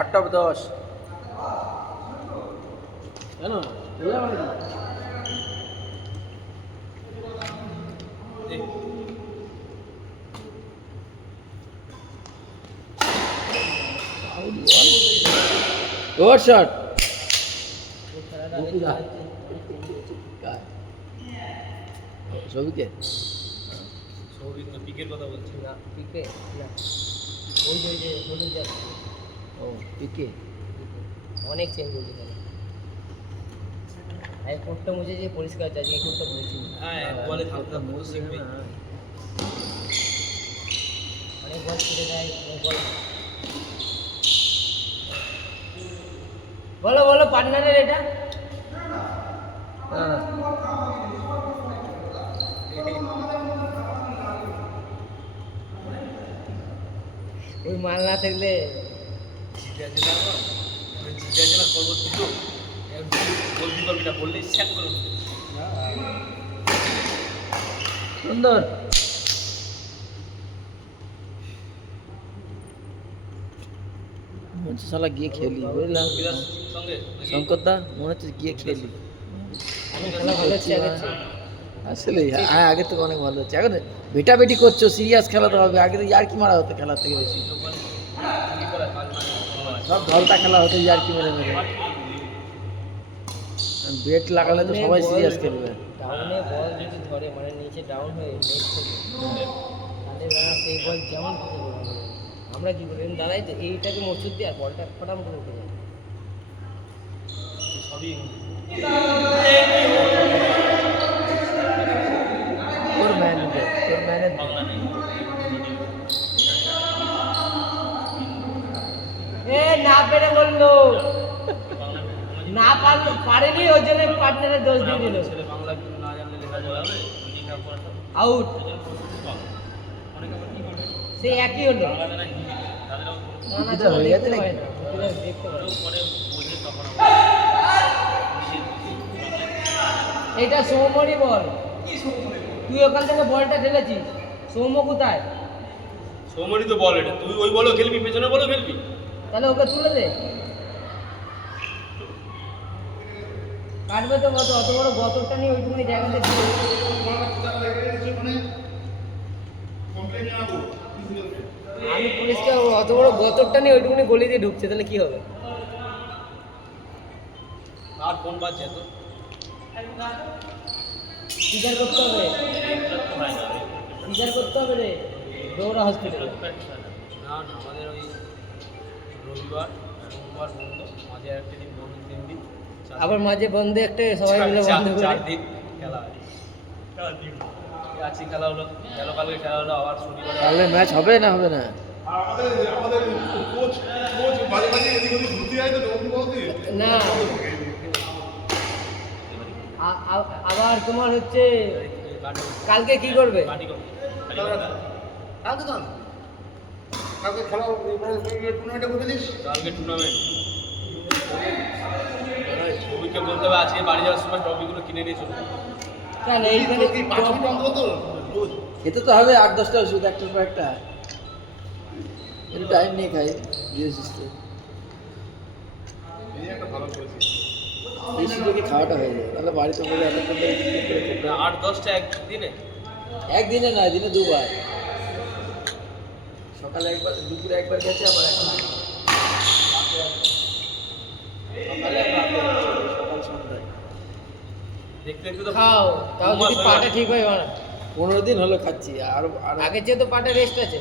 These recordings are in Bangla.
8টা 10 কেন ওভার শট সৌভিকে সৌভিক না পিকের কথা বলছি না পিকে না ওই যে হলুদ যাচ্ছে ও পিকে অনেক চেঞ্জ হয়েছে এই কোটটা মুছে যে পরিষ্কার আছে আজকে এই কোটটা মুছেছি হ্যাঁ বলে থাকতে মতো শিখবে অনেক বল ছেড়ে দেয় অনেক বল বলো বলো পার্টনারের এটা হ্যাঁ ওই মাল না থাকলে জিতে আছে না জিতে আছে না করবো কিন্তু বলবি করবি না বললেই স্যাক করে উঠবে। সুন্দর মনে হচ্ছে শালা গিয়ে খেলি বুঝলাম বিরাজ সঙ্গে শঙ্করদা মনে হচ্ছে গিয়ে খেলি খেলা ভালো হচ্ছে আগের চেয়ে। আসলে হ্যাঁ আগে থেকে অনেক ভালো হচ্ছে এখন ভেটাভেটি করছো সিরিয়াস খেলা তো হবে আগে তো ইয়ার কি মারা হতো খেলার থেকে বেশি কি করে কাজ সব ধলতা খেলা হতো ইয়ার কি মেরে মেরে বেট লাগালে তো সবাই সিরিয়াস খেলবে ডাউনে বল যদি ধরে মানে নিচে ডাউন হয়ে নেট থেকে তাহলে ওরা সেই বল যেমন খুশি করে মারবে। আমরা কি করি দাঁড়াই তো এইটাকে মসুদ দিয়ে আর বলটা ফটাম করে উঠে যায় সবই তোর ম্যানের বাংলা নেই এ না পেরে বললো বাংলা না পারেনি ওই জন্য পার্টনারের দোষ দিয়ে দিল ছেলে বাংলা কিন্তু না জানলে লেখাপড়া হবে লেখা পড়াটা আউট অনেক আবার কি করবে সেই একই হলো বাংলা জানা হিন্দি তাদেরও না না এটা হয়ে গেছে দেখতে নাকি? পারে না ওরা দেখতে পারে না। পরে বোঝে তখন এইটা সৌমরই বল তুই ওখান থেকে বলটা ঢেলেছিস সৌম্য কোথায় সৌমরি তো বল এটা তুই ওই বলো খেলবি পেছনে বলো খেলবি তাহলে ওকে তুলে দে কাটবে তো অত বড় গতরটা নিয়ে ওইটুকুনি জায়গাতে দিয়ে আমি পুলিশকে অত বড় গতরটা নিয়ে ওইটুকুনি গলি দিয়ে ঢুকছে তাহলে কি হবে আর ফোন বাজছে তো সিজার করতে হবে সিজার করতে হবে রে দৌড়া হসপিটালে না না আমাদের ওই রবিবার সোমবার বন্ধ মাঝে একটা দিন বন্ধ 3 দিন আবার মাঝে বন্ধে একটা সবাই মিলে বন্ধ করে 4 দিন খেলা হয় আজকে খেলা হলো গেল কালকে খেলা হলো আবার শনিবার তাহলে ম্যাচ হবে না হবে না আমাদের কোচ মাঝে মাঝে এদিক ওদিক ঘুরতে যায় তো তখন বলতে না আবার তোমার হচ্ছে কালকে কি করবে পার্টি করবে কালকে তো কালকে খেলা টুর্নামেন্টটা করে দিস কালকে টুর্নামেন্ট সবিকে বলতে হবে আজকে বাড়ি যাওয়ার সময় ট্রফিগুলো কিনে নিয়ে চলবে কেন এইখানে কি 5 মিনিট অন্তত রোজ খেতে তো হবে 8-10টা ওষুধ একটার পর একটা একটু টাইম নিয়ে খাই ধীরে সুস্থে এই একটা ভালো করেছিস এই সুযোগে খাওয়াটা হয়ে যায় তাহলে বাড়িতে বলে এতক্ষণ ধরে টিকটিক করে খেতে হবে। 8-10টা একদিনে একদিনে নয় দিনে দুবার সকালে একবার দুপুরে একবার গেছে আবার এখন সকালে আর রাতে সকাল সন্ধ্যায় দেখতে দেখতে তো খাও তাও যদি পাটা ঠিক হয় না 15 দিন হলো খাচ্ছি আর আর আগের চেয়ে তো পাটা রেস্ট আছে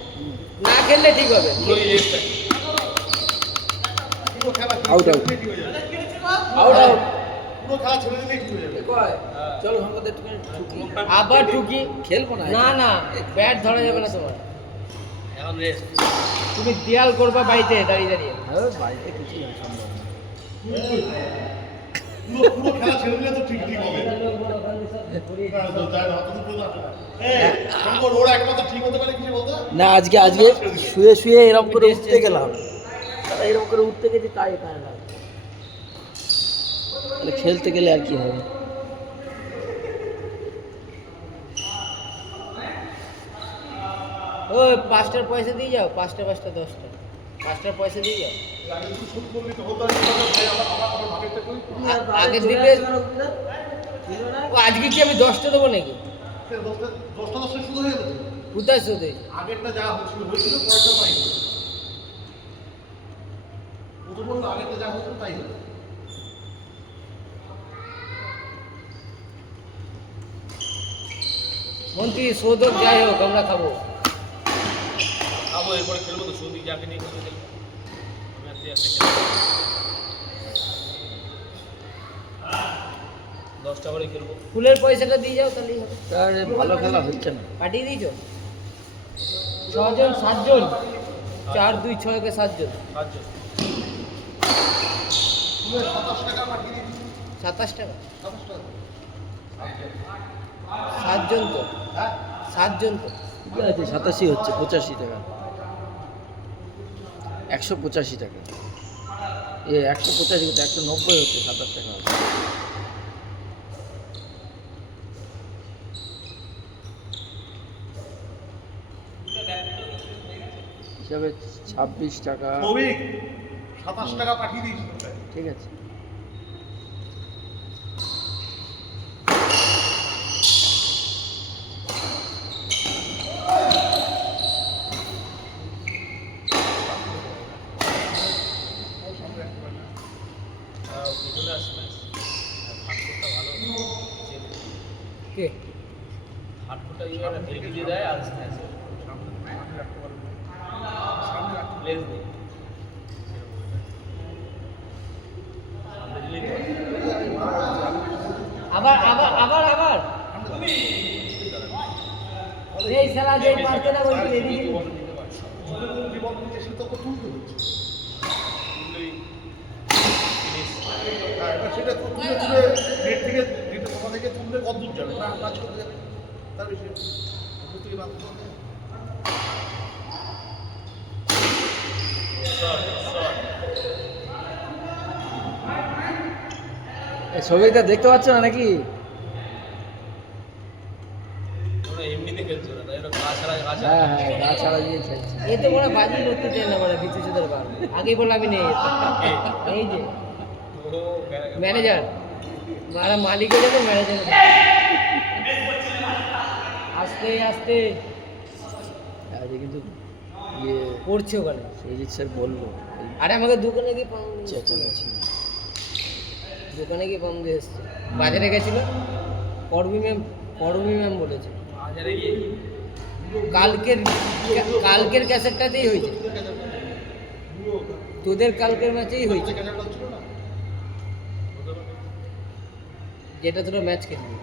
না খেললে ঠিক হবে পুরোই রেস্ট আছে পুরো খেলা Out, out. ঠিক হয়ে যাবে আউট আউট পুরো খেলা ছেড়ে দিলে ঠিক হয়ে যাবে কয় চলো সম্পদ একটু ঠুকি আবার ঠুকি খেলবো না না না ব্যাট ধরা যাবে না তোমার এখন রেস্ট তুমি দেয়াল করবা বাড়িতে দাঁড়িয়ে দাঁড়িয়ে হ্যাঁ বাড়িতে কিছু সম্ভব না পুরো খেলা ছেড়ে দিলে তো ঠিক ঠিক হবে না, তো তাই না, অতদূর পর্যন্ত আসবে না। শঙ্কর, ওরা একমাত্র ঠিক হতে পারে কিছু বলতে না আজকে শুয়ে শুয়ে এরকম করে উঠতে গেলাম এরকম করে উঠতে গেছি তাই তাই না তাহলে খেলতে গেলে আর কি হবে ওই 5টার পয়সা দিয়ে যাও 5টা 5টা 10টা মাস্টার পয়সা দিয়ে যাও আগে তুই শোধ করলি তো হতো, ভাই আমার ভাগেরটা কই? আগে দিলে ও আজকে কি আমি 10টা দেবো নাকি? দশটা শুরু হয়ে গেল। কোথায় শুধু আগেরটা যা হয়েছিল পরেরটা পাইনি। ও তো বললো আগেরটা যা হতো তাই হলো। মন্ত্রী সৌদক যাই হোক আমরা খাবো। খাবো, এরপরে খেলবো তো, সৌদি যাকে নিয়ে খেলবো খেলবো। আমি আর তুই একটা খেলবো। 10টা করে খেলবো। ফুলের পয়সাটা দিয়ে যাও তাহলেই হবে। তার ভালো খেলা হচ্ছে না। পাঠিয়ে দিয়েছো 6 জন 7 জন 4 2 6 কে 7 জন 5 জন। 27 টাকা পাঠিয়ে দিচ্ছি। 27 টাকা 27 টাকা। 7 জন তো হ্যাঁ 7 জন তো ঠিক আছে, 87 হচ্ছে, 85 টাকা, 185 টাকা, 185 হচ্ছে, 190 হচ্ছে, 27 টাকা হচ্ছে। হিসাবে 26 টাকা। কবিক 27 টাকা পাঠিয়ে দিয়েছি। ঠিক আছে। পিছনে আসবে। হাটকোটটা ভালো। কে হাটকোটটা ইয়ে একটা ঢেকি দিয়ে দেয় আর স্ম্যাশ। প্লেস নেই। সামনে দিলেই তো। আবার আবার আবার আবার এই সালা যে পারতে না বলতে রেডি জীবন থেকে সেটা তো তুলতে হচ্ছে। হ্যাঁ, এবার সেটা তো তুলে নেট থেকে তোমা থেকে তুললে কত দূর যাবে না কাজ করতে যাবে তার বেশি ওপর থেকে বাদ দিতে হবে। এই ছবিটা দেখতে পাচ্ছ না নাকি? তোমরা এমনিতে খেলছো না, তাই ওটা গা ছাড়া গা ছাড়া। হ্যাঁ হ্যাঁ, গা ছাড়া দিয়ে খেলছে। এ তো বড় বাজি করতে চাই না বড় কিছু সুদের বার আগেই বললাম আমি নেই এই যে ও ম্যানেজার মারা মালিকও যাবে ম্যানেজার আস্তে আস্তে আজকে কিন্তু ইয়ে পড়ছে ওখানে সুজিত স্যার বললো এই আরে আমাকে দোকানে গিয়ে পাম চেঁচামেচি। দোকানে গিয়ে পাম দিয়ে এসছে বাজারে গেছিল করবি ম্যাম বলেছে বাজারে গিয়ে কালকের ক্যাসেটটাতেই হয়েছে তোদের কালকের ম্যাচেই হয়েছে ক্যামেরাটা ছিল না যেটা তোরা ম্যাচ খেলবি